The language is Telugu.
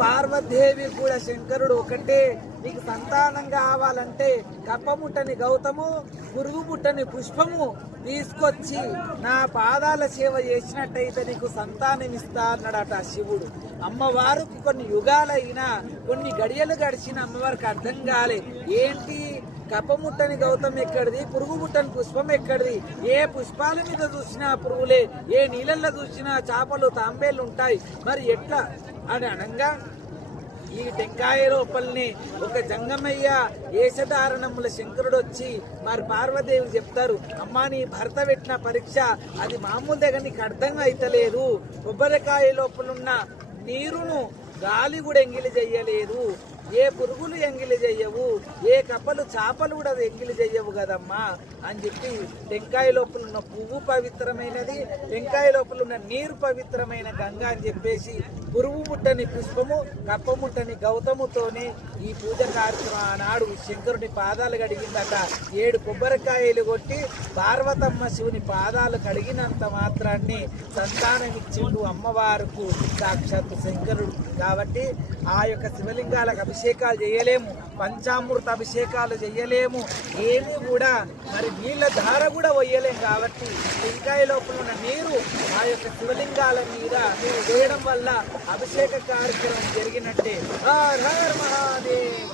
పార్వతీదేవి కూడా శంకరుడు ఒకటే, నీకు సంతానం కావాలంటే కప్పముట్టని గౌతము, పురుగు పుట్టని పుష్పము తీసుకొచ్చి నా పాదాల సేవ చేసినట్టయితే నీకు సంతానం ఇస్తా అన్నాడట శివుడు. అమ్మవారికి కొన్ని యుగాలైనా కొన్ని గడియలు గడిచిన అమ్మవారికి అర్థం కాలే, ఏంటి కప్పముట్టని గౌతం ఎక్కడిది, పురుగు ముట్టని పుష్పం ఎక్కడిది, ఏ పుష్పాల మీద చూసినా పురుగులే, ఏ నీళ్ళల్లో చూసినా చేపలు తాంబేళ్ళు ఉంటాయి, మరి ఎట్లా అని అనగా ఈ టెంకాయ లోపల్ని ఒక జంగమయ్య ఏషధారణముల శంకరుడు వచ్చి మరి పార్వదేవి చెప్తారు, అమ్మా నీ భర్త పెట్టిన పరీక్ష అది మామూలు దగ్గర నీకు అర్థం అయితలేదు, కొబ్బరికాయ లోపలున్న నీరును గాలి కూడా ఎంగిలి చెయ్యలేదు, ఏ పురుగులు ఎంగిలి చెయ్యవు, ఏ కప్పలు చేపలు కూడా ఎంగిలి చెయ్యవు కదమ్మా అని చెప్పి టెంకాయ లోపల ఉన్న పువ్వు పవిత్రమైనది, టెంకాయ లోపల ఉన్న నీరు పవిత్రమైన గంగ అని చెప్పేసి పురుగు ముట్టని పుష్పము కప్ప ముట్టని గౌతముతోనే ఈ పూజ కార్యక్రమం ఆనాడు శంకరుని పాదాలు కడిగిందట. 7 కొబ్బరికాయలు కొట్టి పార్వతమ్మ శివుని పాదాలు కడిగినంత మాత్రాన్ని సంతానం ఇచ్చిండు అమ్మవారికి సాక్షాత్తు శంకరుడు. కాబట్టి ఆ యొక్క శివలింగాలకు అభిషేకాలు చేయలేము, పంచామృత అభిషేకాలు చేయలేము, ఏమీ కూడా మరి నీళ్ళ ధార కూడా పోయలేము. కాబట్టి టెంకాయ లోపల ఉన్న నీరు ఆ యొక్క శివలింగాల మీద వేయడం వల్ల అభిషేక కార్యక్రమం జరిగినట్టే. హర హర మహాదేవ్.